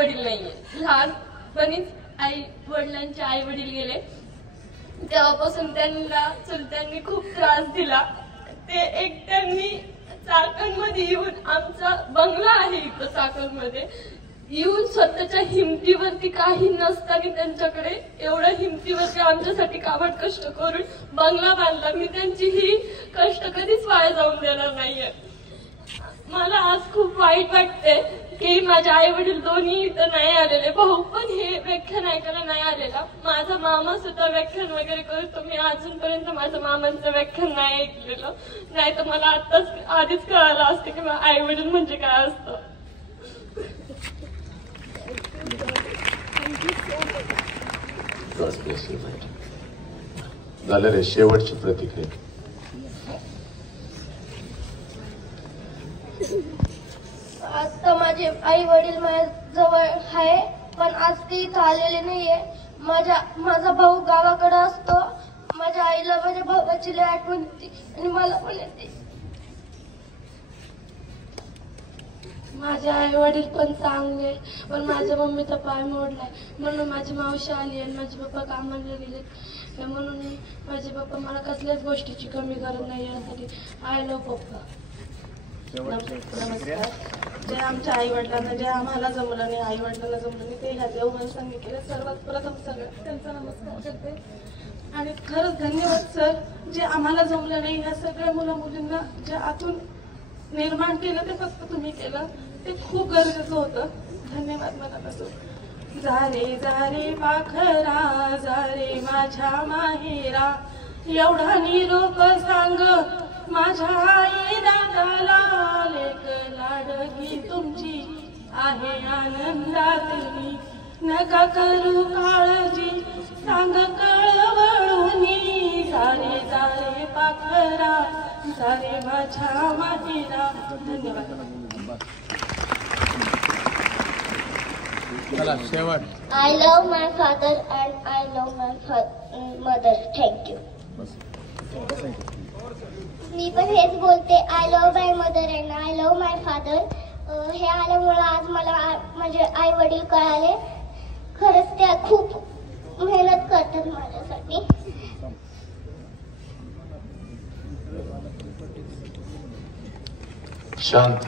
वडील नाहीये. लहानपणीच आई वडिलांचे आई वडील गेले. तेव्हापासून त्यांना चुलत्यांनी खूप त्रास दिला. ते एकट्यांनी चाकणमध्ये येऊन, आमचा बंगला आहे इथं चाकणमध्ये येऊन, स्वतःच्या हिमतीवरती काही नसताना त्यांच्याकडे एवढ्या हिमतीवरती आमच्यासाठी काबाड कष्ट करून बंगला बांधला. मी त्यांची ही कष्ट कधीच वाया जाऊन देणार नाहीये. मला आज खूप वाईट वाटते की माझे आई वडील दोन्ही इथं नाही आलेले. भाऊ पण हे व्याख्यान ऐकायला नाही आलेला. माझा मामा सुद्धा व्याख्यान वगैरे करतो. मी अजूनपर्यंत माझ्या मामांचं व्याख्यान नाही ऐकलेलं. नाही तर मला आधीच कळालं असतं की आई वडील म्हणजे काय असतं. झालं रे शेवटची प्रतिक्रिया. आता माझे आई वडील माझ्या जवळ आहे, पण आज ते इथं आलेले नाहीये. माझा भाऊ गावाकडे असतो. माझ्या आईला माझ्या भावाची लय आठवण येते आणि मला पण येते. माझे आई वडील पण चांगले, पण माझ्या मम्मीचा पाय मोडलाय म्हणून माझी मावशी आली आणि माझे पप्पा कामाला गेले. म्हणून माझे पप्पा मला कसल्याच गोष्टीची कमी करत नाही. यासाठी आय लव्ह पप्पा. नमस्कार. जे आमच्या आई वडिलांना, जे आम्हाला जमलं नाही, आई वडिलांना जमलं नाही, ते ह्या देवगण सांगितले. सर्वात प्रथम सगळं त्यांचा नमस्कार करते. आणि खरंच धन्यवाद सर, जे आम्हाला जमलं नाही ह्या सगळ्या मुला मुलींना जे आतून निर्माण केलं ते फक्त तुम्ही केलं. ते खूप गरजेचं होतं. धन्यवाद मनापासून. जारे जारे पाखरा जारे माझ्या माहेरा, एवढा निरोप सांग माझ्या आई दादाला. लेक लाडकी तुमची आहे आनंदातली, नका करू काळजी सांग कळवळूनी. जारे जारे पाखरा जारे माझ्या माहेरा. धन्यवाद. I love my father and I love my mother. Thank you. मी पण हेच बोलते. I love my mother and I love my father. हे आल्यामुळे आज मला माझे आई वडील कळाले. खरंच त्या खूप मेहनत करतात माझ्यासाठी. शांत.